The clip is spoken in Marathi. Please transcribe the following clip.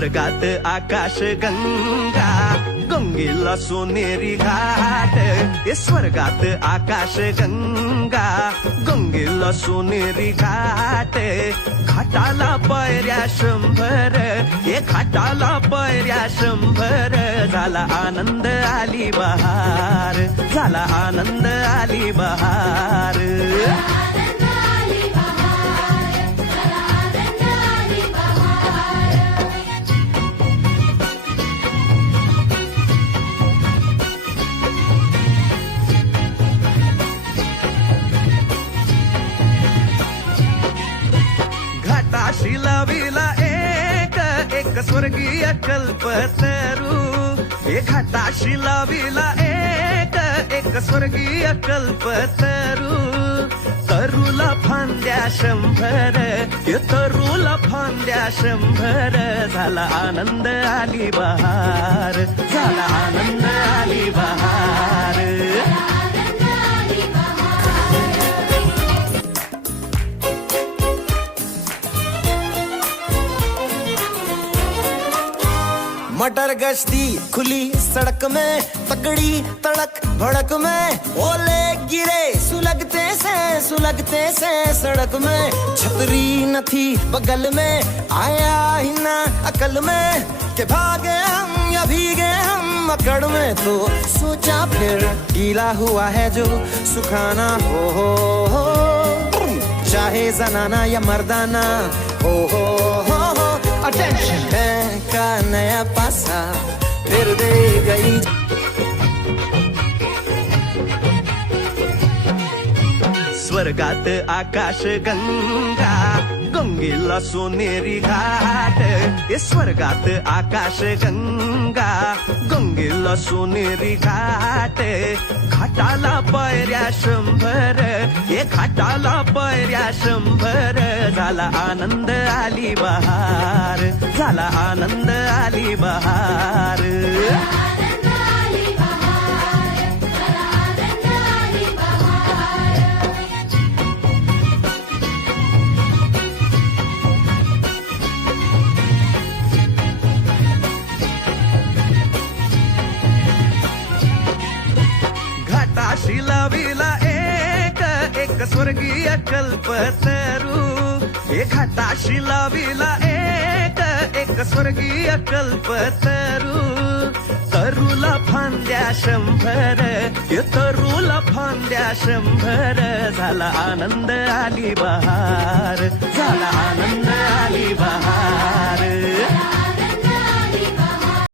स्वर्गात आकाश गंगा गंगेला सोनेरी घाट हे स्वर्गात आकाश गंगा गंगेला सोनेरी घाट घाटाला पायऱ्या 100 हे घाटाला पायऱ्या 100 झाला आनंद आली बहार झाला आनंद आली बहार घाटाशी लाविला एक स्वर्गीय कल्पतरू हे घाटाशी लाविला एक स्वर्गीय कल्पतरू तरुला फांद्या 100 हे तरुला फांद्या 100 झाला आनंद आली बहार झाला आनंद आली बहार मटर गश्ती खुली सड़क में तगड़ी तड़क भड़क में ओले गिरे सुलगते से सड़क में छतरी न थी बगल में आया ही ना अकल में के भागे हम या भीगे हम अकड़ में तो सोचा फिर गीला हुआ है जो सुखाना हो चाहे जनाना या मर्दाना हो अटेंशन का नया पासा फिर दे गई स्वर्गात आकाश गंगा गंगेला सोनेरी घाट हे स्वर्गात आकाश गंगा गंगेला सोनेरी घाट घाटाला पायऱ्या 100 हे घाटाला पायऱ्या 100 झाला आनंद आली बहार झाला आनंद आली बहार घाटाशी लाविला एक स्वर्गीय कल्पतरू हे घाटाशी लाविला एक स्वर्गीय कल्पतरू तरुला फांद्या 100 हे तरुला फांद्या 100 झाला आनंद आली बहार झाला आनंद